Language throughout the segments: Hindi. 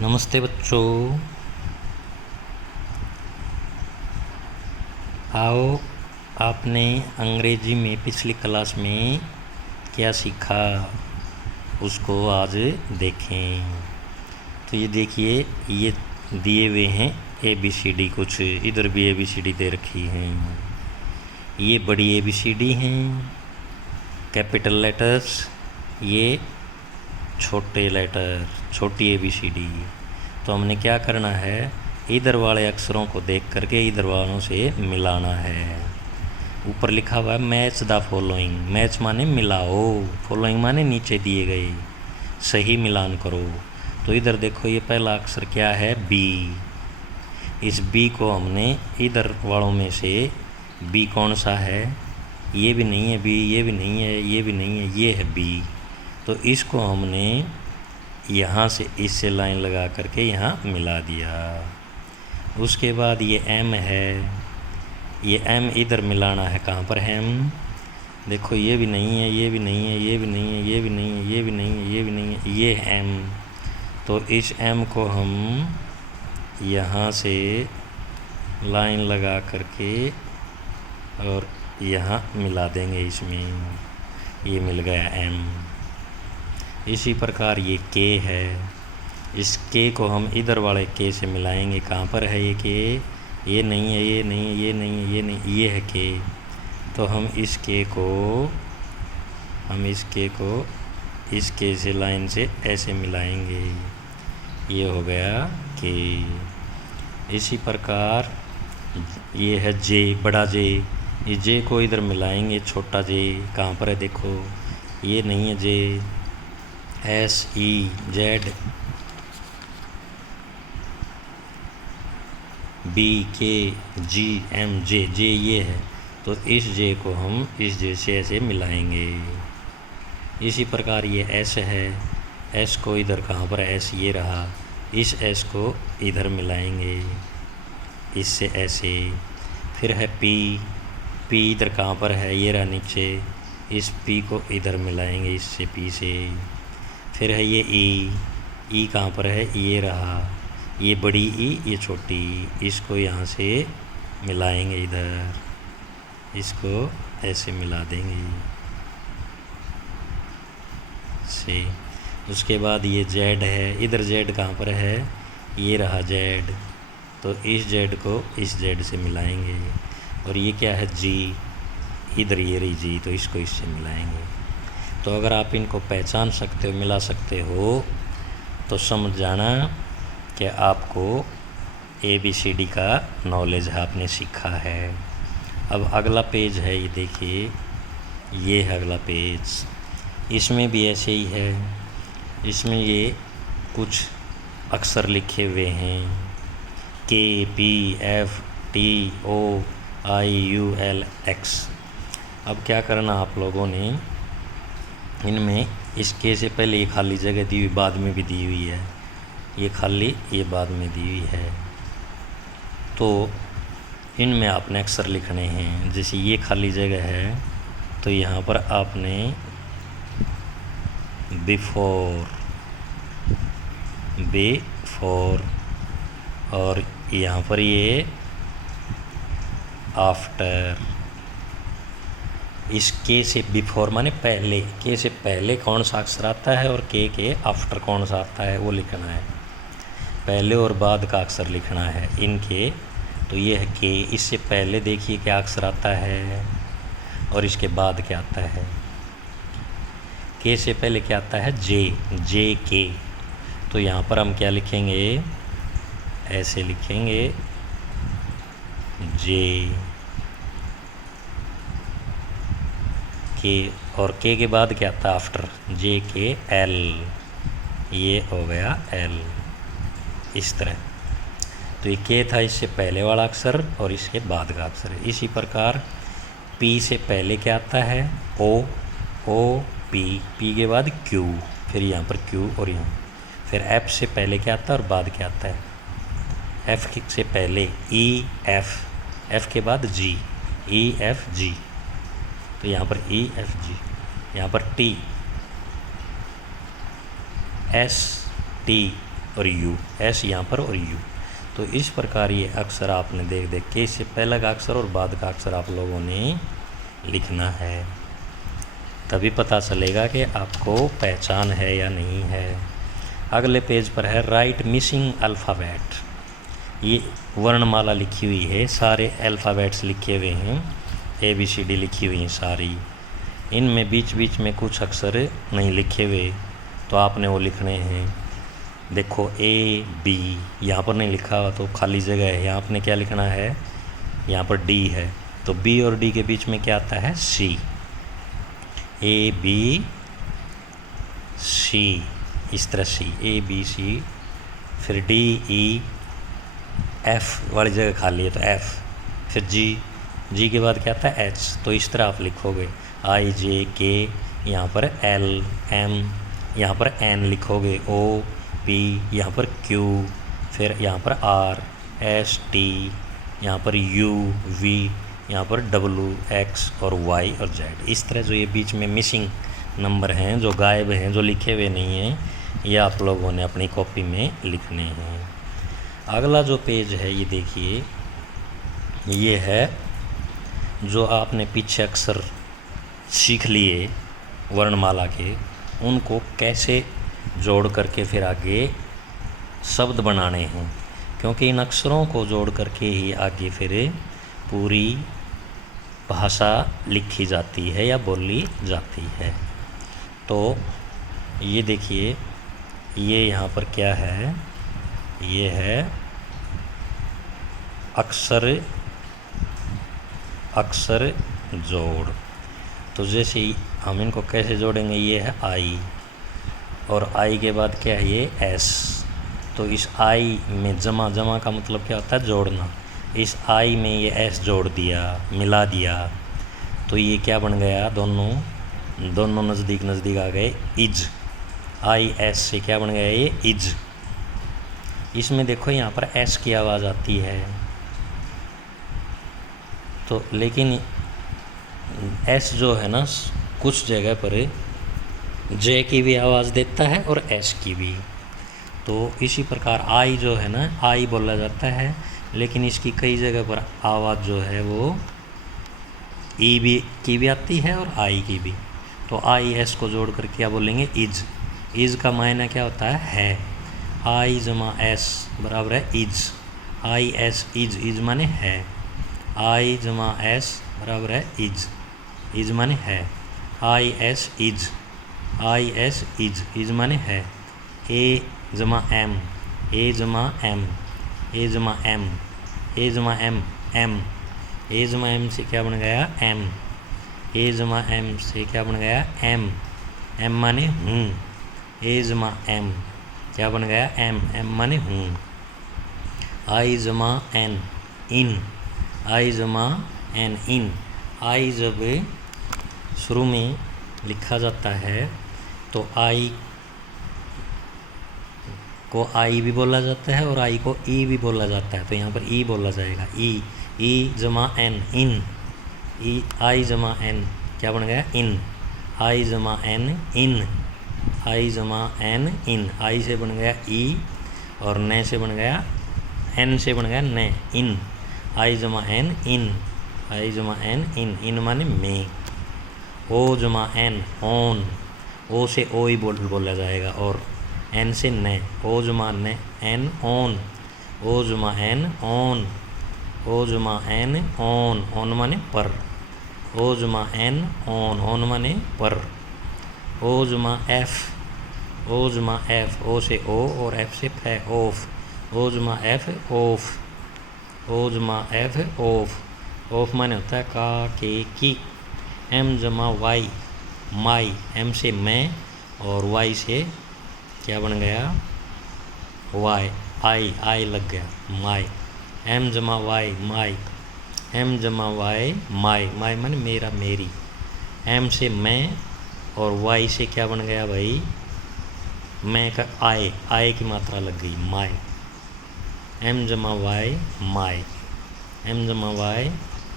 नमस्ते बच्चों। आओ, आपने अंग्रेजी में पिछली क्लास में क्या सीखा उसको आज देखें। तो ये देखिए, ये दिए हुए हैं ABCD, कुछ इधर भी ABCD दे रखी हैं। ये बड़ी ABCD हैं, कैपिटल लेटर्स, ये छोटे लेटर, छोटी ABCD। तो हमने क्या करना है, इधर वाले अक्षरों को देख करके इधर वालों से मिलाना है। ऊपर लिखा हुआ है मैच द फॉलोइंग। मैच माने मिलाओ, फॉलोइंग माने नीचे दिए गए, सही मिलान करो। तो इधर देखो, ये पहला अक्षर क्या है, B। इस B को हमने इधर वालों में से B कौन सा है, ये भी नहीं है B, ये भी नहीं है, ये भी नहीं है, ये है B। तो इसको हमने यहाँ से इससे लाइन लगा करके यहाँ मिला दिया। उसके बाद ये M है, ये M इधर मिलाना है। कहाँ पर है M? देखो, ये भी नहीं है, ये भी नहीं है, ये भी नहीं है, ये भी नहीं है, ये भी नहीं है, ये भी नहीं है, ये है M। तो इस M को हम यहाँ से लाइन लगा करके और यहाँ मिला देंगे इसमें, ये मिल गया M। इसी प्रकार ये K है, इस K को हम इधर वाले K से मिलाएंगे। कहाँ पर है ये K? ये नहीं है, ये नहीं है, ये नहीं है, ये नहीं, ये है K। तो हम इस K को इस K से लाइन से ऐसे मिलाएंगे, ये हो गया K। इसी प्रकार ये है J, बड़ा J। ये J को इधर मिलाएंगे, छोटा J। कहाँ पर है देखो, ये नहीं है J, SEZ BKGMJ, J ये है। तो इस J को हम इस J से ऐसे मिलाएंगे। इसी प्रकार ये S है, S को इधर, कहाँ पर S, ये रहा, इस S को इधर मिलाएंगे, इससे ऐसे। फिर है P, P इधर कहाँ पर है, ये रहा नीचे, इस P को इधर मिलाएंगे, इससे P से। फिर है ये E कहाँ पर है, ये रहा, ये बड़ी E, ये छोटी E, इसको यहाँ से मिलाएंगे इधर, इसको ऐसे मिला देंगे से। उसके बाद ये Z है, इधर Z कहाँ पर है, ये रहा Z। तो इस Z को इस Z से मिलाएंगे। और ये क्या है, G, इधर ये रही G, तो इसको इससे मिलाएंगे। तो अगर आप इनको पहचान सकते हो, मिला सकते हो, तो समझ जाना कि आपको ABCD का नॉलेज है, आपने सीखा है। अब अगला पेज है, ये देखिए, ये है अगला पेज। इसमें भी ऐसे ही है, इसमें ये कुछ अक्षर लिखे हुए हैं, K P F T O I U L X। अब क्या करना आप लोगों ने, इनमें इस K से पहले ये खाली जगह दी हुई, बाद में भी दी हुई है, ये खाली, ये बाद में दी हुई है। तो इनमें आपने अक्षर लिखने हैं। जैसे ये खाली जगह है, तो यहाँ पर आपने बिफोर, और यहाँ पर ये आफ्टर। इस K से बिफोर माने पहले, K से पहले कौन सा अक्षर आता है और K के आफ्टर कौन सा आता है, वो लिखना है। पहले और बाद का अक्षर लिखना है इनके। तो ये है K, इससे पहले देखिए क्या अक्षर आता है और इसके बाद क्या आता है। K से पहले क्या आता है, J। तो यहाँ पर हम क्या लिखेंगे, ऐसे लिखेंगे J K। और K के बाद क्या आता है आफ्टर, JKL, ये हो गया L, इस तरह। तो ये K था, इससे पहले वाला अक्षर और इसके बाद का अक्षर। इसी प्रकार P से पहले क्या आता है, O P के बाद Q, फिर यहाँ पर Q और यहाँ। फिर F से पहले क्या आता है और बाद क्या आता है, F से पहले F के बाद G, EFG। तो यहाँ पर EFG, यहाँ पर T, ST, और यू, एस यहाँ पर और यू। तो इस प्रकार ये अक्षर आपने देख देख के इससे पहले का अक्षर और बाद का अक्षर आप लोगों ने लिखना है, तभी पता चलेगा कि आपको पहचान है या नहीं है। अगले पेज पर है राइट मिसिंग अल्फ़ाबेट। ये वर्णमाला लिखी हुई है, सारे अल्फ़ाबेट्स लिखे हुए हैं, ABCD लिखी हुई हैं सारी। इनमें बीच बीच में कुछ अक्षर नहीं लिखे हुए, तो आपने वो लिखने हैं। देखो A B यहाँ पर नहीं लिखा हुआ तो खाली जगह है, यहाँ आपने क्या लिखना है, यहाँ पर D है तो B और D के बीच में क्या आता है, C, A B C, इस तरह C A B C, फिर D E F वाली जगह खाली है तो F, फिर G के बाद क्या आता है H, तो इस तरह आप लिखोगे I J K, यहाँ पर L M, यहाँ पर N लिखोगे, O P, यहाँ पर Q, फिर यहाँ पर R S T, यहाँ पर U V, यहाँ पर W X और Y और Z। इस तरह जो ये बीच में मिसिंग नंबर हैं, जो गायब हैं, जो लिखे हुए नहीं हैं, ये आप लोगों ने अपनी कॉपी में लिखने हैं। अगला जो पेज है ये देखिए, ये है जो आपने पीछे अक्षर सीख लिए वर्णमाला के, उनको कैसे जोड़ करके फिर आगे शब्द बनाने हैं, क्योंकि इन अक्षरों को जोड़ करके ही आगे फिर पूरी भाषा लिखी जाती है या बोली जाती है। तो ये देखिए, ये यहाँ पर क्या है, ये है अक्षर जोड़। तो जैसे ही हम इनको कैसे जोड़ेंगे, ये है आई और आई के बाद क्या है, ये एस। तो इस आई में जमा का मतलब क्या होता है, जोड़ना। इस आई में ये एस जोड़ दिया, मिला दिया, तो ये क्या बन गया, दोनों नज़दीक आ गए, इज। आई एस से क्या बन गया, ये इज। इसमें देखो यहाँ पर एस की आवाज़ आती है, तो लेकिन एस जो है ना कुछ जगह पर जे की भी आवाज़ देता है और एस की भी। तो इसी प्रकार आई जो है ना, आई बोला जाता है, लेकिन इसकी कई जगह पर आवाज़ जो है वो ई भी की भी आती है और आई की भी। तो आई एस को जोड़ कर क्या बोलेंगे, इज। इज का मायना क्या होता है आई जमा एस बराबर है is. I S is, is माने है। आई जमा एस बराबर है इज, इज माने है। I S is, I S is, is माने है। ए जमा एम, ए जमा एम, ए जमा एम, ए जमा एम, एम। ए जमा एम से क्या बन गया, एम। ए जमा एम से क्या बन गया, एम। एम माने हूँ। ए जमा एम क्या बन गया, एम। एम माने हूँ। आई जमा एन, इन। आई जमा एन, इन। आई जब शुरू में लिखा जाता है तो आई को आई भी बोला जाता है और आई को ई भी बोला जाता है, तो यहाँ पर ई बोला जाएगा, ई। ई जमा एन, इन। ई आई जमा एन क्या बन गया, इन। आई जमा एन, इन। आई जमा एन, इन। आई से बन गया ई और न से बन गया, एन से बन गया न, इन। आई जमा एन, इन। आई जमा एन, इन। इन माने में। ओ जमा एन, ऑन। ओ से ओ ही बोला जाएगा और एन से न। ओ जमा न, एन, ऑन। ओ जमा एन, ऑन। ओ जमा एन, ऑन। ऑन माने पर। ओ जमा एन, ऑन। ऑन माने पर। ओ जमा एफ, ओ जमा एफ। ओ से ओ और एफ से फै, ऑफ। ओ जमा एफ, ऑफ। ओ जमा एफ, ऑफ। ऑफ माने होता है का, के, की। एम जमा वाई, माई। एम से मैं और वाई से क्या बन गया, वाई। आई, आई लग गया, माई। एम जमा वाई, माई। एम जमा वाई, माई। माई माने मेरा, मेरी। एम से मैं और वाई से क्या बन गया भाई, मैं का आए, आए की मात्रा लग गई, माई। एम जमा वाई, माई। एम जमा वाई,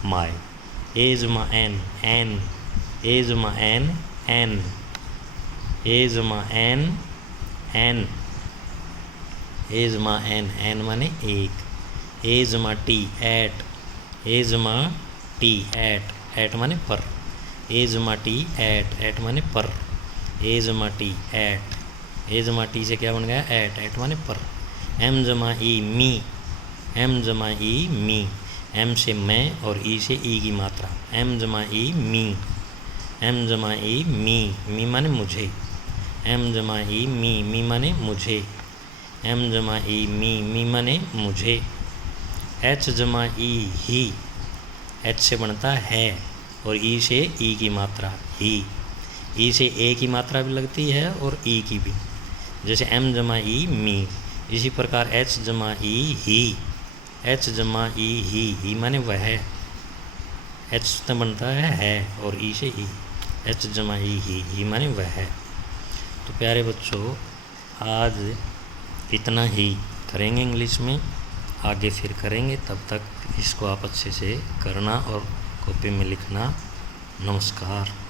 माई। ए जमा एन, एन। ए जमा एन, एन। ए जमा एन, एन। ए जमा एन, एन माने एक, ए जमा टी एट, ए जमा टी एट, एट माने पर, ए जमा टी एट, एट माने पर, ए जमा टी एट, ए जमा टी से क्या बन गया एट, एट माने पर। एम जमा ई मी, एम जमा ई मी, एम से मैं और ई से ई की मात्रा, एम जमा ई मी, एम जमा ई मी, मी माने मुझे, एम जमा ई मी, मी माने मुझे, एम जमा ई मी, मी माने मुझे। एच जमा ई ही, एच से बनता है और ई से ई की मात्रा ही, ई से ए की मात्रा भी लगती है और ई की भी, जैसे एम जमा ई मी। इसी प्रकार एच जमा ई ही, एच जमा ई ही माने वह, एच से बनता है और ई से ई, एच जमा ई ही माने वह। तो प्यारे बच्चों, आज इतना ही करेंगे इंग्लिश में, आगे फिर करेंगे। तब तक इसको आप अच्छे से करना और कॉपी में लिखना। नमस्कार।